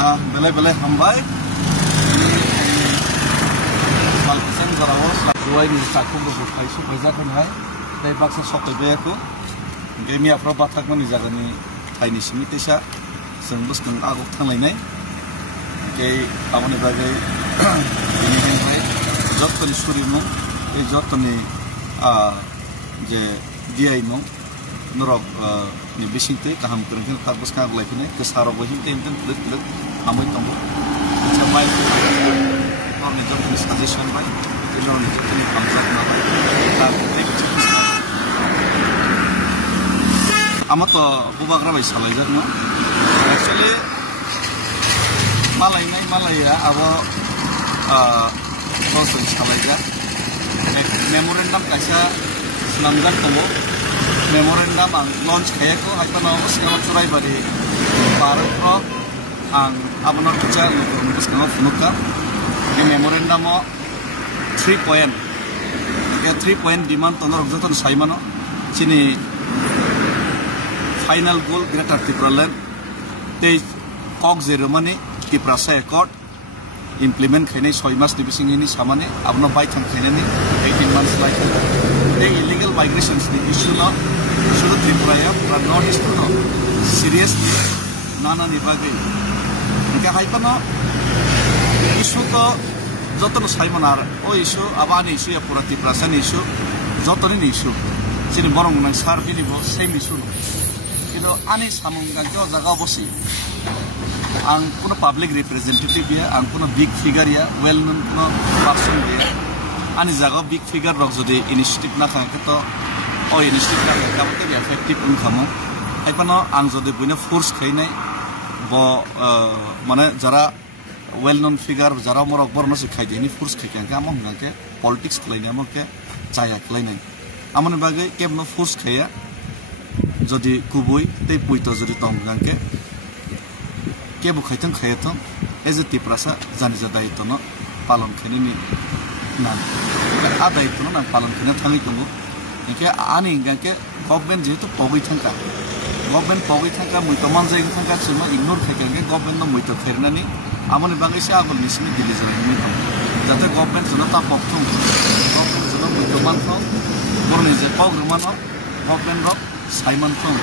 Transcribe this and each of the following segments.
Bele hambai malkisen jarawo duai ni sakum bo khaisu beza kan hai dai baksa sokai be ko gemi afro bathak mani jagani thaini simi tesa जों बुस्थुं आगो थांलायनाय के आमने बागै बेनिफ्राय जतनि सुरिमु ए जतनि जे दिआइ नं नरक नि बिसिंते गाहाम करन थाबस का लाइफने के सारो बहि टेंशन प्लट आमै तंगो अच्छा माइ आमने जतनि सजेशन बाय इनोनि जतनि कामजाक ना बाय ता आमात बुबाग्रा बाय सालायजाक न actually Malaya abo proses salaja memorandum kaisa senamjak tongo memorandum ang launch khayako haipano singama churai bari parapro ang abono kicha nukus kama funuka ke memorandum o 3 point ke 3 point demand tonor joton saimano chini final goal greater Tipraland they kok Germany Tiprasa Accord implement khainai 6 mas divising ini samane abno bai thang khainani 18 months like the illegal migrations the issue no issue Tripuraya but not is no seriously nana nibage inka haipano issue to jotono saimanar o issue abani issue ya pura Tiprasa ni issue jotoni ni issue sini borong nang sarbi ni bo same issue কিন্তু আনি সামঙ্গাকে জায়গা বসি আং কোনো public representative ইয়া আং কোনো big figure ইয়া well known কোনো person ইয়া আনি জায়গা বিগ ফিগার রক যদি ইনিশিয়েটিভ না থাকে তো ও ইনিশিয়েটিভ না কাবতে এফেক্টিভ ইনকামো আইপানো আং যদি বইনে ফোর্স খাইনাই ব মানে যারা ওয়েল নন ফিগার যারা মরক বর্ণ শিখাই দেনি ফোর্স খাইকে আমো হনাকে পলিটিক্স খাইনি আমকে চায়া খাইনাই আমনে বাগে কেবনো ফোর্স খাইয়া যদি কুবই তে পুইতো যদি তংগাকে কেবু খাইতং খায়তং এজে Tiprasa জানি যা দায়িত্ব ন পালন খাইনি না আ দায়িত্ব না পালন খাইনা থামি তঙ্গু একে আনি গাকে গভর্নমেন্ট যেহেতু পগই থাকা গভর্নমেন্ট পগই থাকা মুইতো মানজাই থাকা ছিল ইগনোর খাইকে গভর্নমেন্ট ন মুইতো ফেরনানি আমনি বাংলাদেশে আগল নিসমি দিল্লি জরাইনি তং যাতে গভর্নমেন্ট জনতা পক্ষং গভর্নমেন্ট জন মুইতো মানথং বরনি যে পগ্রমান গভর্নমেন্ট রক Simon Tong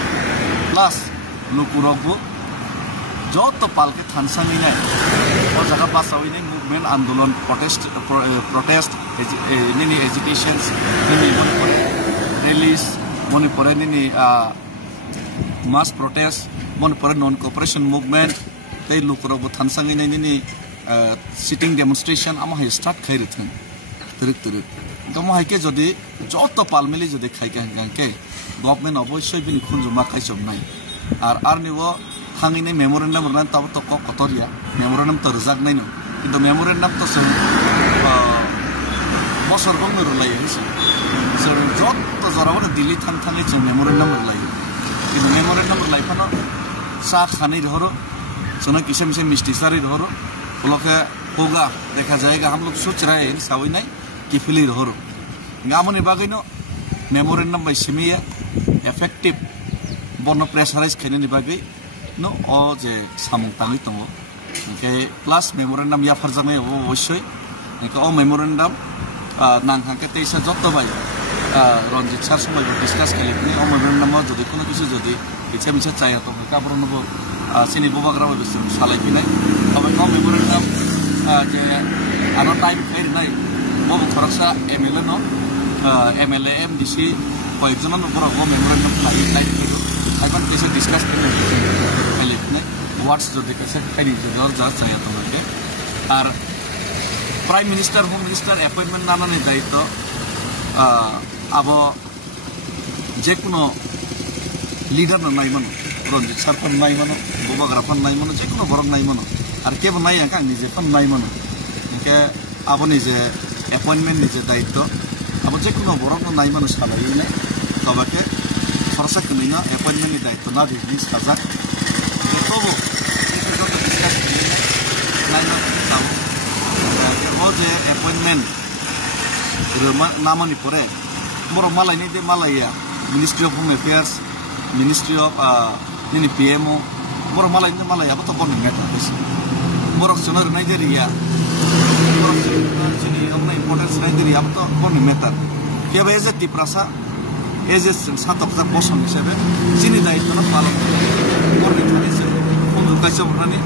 plus Lukurogbo Jot Palke Tansamina or Jaga Pasawini movement Andolon protest Nini agitations Nini release Monipore Nini mass protest Monipore non-cooperation movement they Lukurogbo Tansamina Nini sitting demonstration Amahi start Kairithan Tirik Gamo Hike Jodi Jot Palmeli Jodi Kaikanke government অবশ্যই বিল খুনজমা খাইছব নাই আর নিবো থাঙিনে memorandum run তাব তো কতরিয়া memorandum তো রিজাক নাই কিন্তু memorandum তো বছর গম রলাই হইছে যত তো জরাবরে দিল্লি থাঙে जों মেমোরেন্ডাম রলাই কিন্তু মেমোরেন্ডাম রলাই ফানো চা খানি রহরো जोंना किसे मिसे मिस्टी सारी रहरो लोके होगा देखा जाएगा हम लोग सोच रहे हैं सावई नहीं कि फिली रहरो गामनि बागैनो मेमोरेंडम बाय सिमिया effective bono pressurize khainani bagai no o je samung tangi tongo ke plus memorandum ya farjane oboshoi ke o memorandum nang hangke teisa jotto bai Ranjit sar somai discuss khailini o memorandum o jodi kono kichu jodi kicha micha chaya to ka borno bo sini bobagra bai besu salai kinai tobe ko memorandum je aro time khair nai bo thoraksa MLA no MLA MDC কয়েকজনের উপর memorandum like এখন কেসে discuss করে হোয়াটস যদি কেসে খাইনি যা চাই তোমাকে আর prime minister home minister appointment নানানি দায়িত্ব আব যে কোনো লিডার নাই মানো রঞ্জিত সার ফোন নাই মানো বোবাগ্রা ফোন নাই মানো যে কোনো বরং নাই মানো আর কেবল নাই আঁকা নিজে ফোন নাই মানো একে আব নিজে অ্যাপয়েন্টমেন্ট নিজে দায়িত্ব अब जेकुनो बरकनो नाय मानु सालायैने तबाके खरसा कनिना अपॉइंटमेंट नि दायित्व ना दिनि साजाक तबो जत डिसकास नायनो ताव ओ जे अपॉइंटमेंट रमा नामानि परे बर मालायनि दे मालाया ministry of home affairs ministry of निनि PMO borok malai abo to borni meta besi borok sono Nigeria borok sini amna importance Nigeria abo to borni meta kebe eze tiprasa eze satok ta boson hisebe sini daitto na palon borni thani se kondu kaisa borni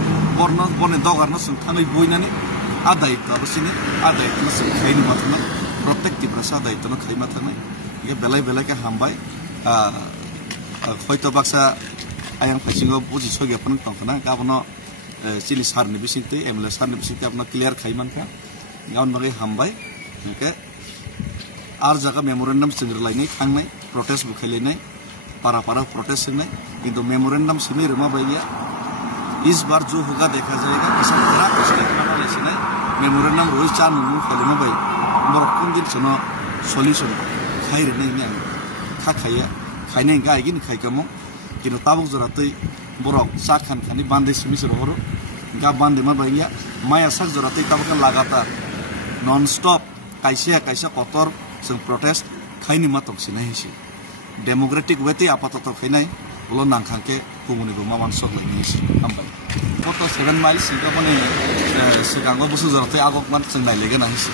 borni dogarno sung thani boinani a daitto abo sini a daitto na sung khaini matna প্রত্যেক টিপ্রাসা দায়িত্ব না Khaimah থাকনাই ইয়ে বেলাকে হামবাই হয়তো বাক্সা আয়াং ফাইসিংও বুঝি সগেপন তংখনা গাবনো চিনি সারনি বিসিংতে MLA সারনি বিসিংতে আপনা clear খাইমানকা gown বাগে হামবাই okay আর জায়গা মেমোরেন্ডাম সিংরলাইনি থাংনাই প্রটেস্ট বুখাইলাইনাই पारा प्रोटेस्ट सिंगनाई किंतु मेमोरेंडम सिमी रमा बाइया इस बार जो होगा देखा जाएगा किसी बड़ा कुछ मेमोरेंडम रोज चार नुनु खालिमा बाई बरकन दिन सनो सॉल्यूशन खाई रहे नहीं खा खाया खाइने गायगिन खाइकामो किंतु ताबुक जरातै बरक सा खान खानी बांधे सिमी सरहरो गा बांधे मा बाइया माया साक जरातै ताबुक लगातार नॉन स्टॉप कैसे कतर जों प्रोटेस्ट खाइनि मा तकसिनाय हिसि डेमोक्रेटिक वेते आपातत खैनाय बोलो नांखांके कुमुनिबो मामान सकलायनि हिसि हामबाय गत 7 माइल सिगाबने सिगांगो बुसु जरातै आगकमान जों नायलेगोन हिसि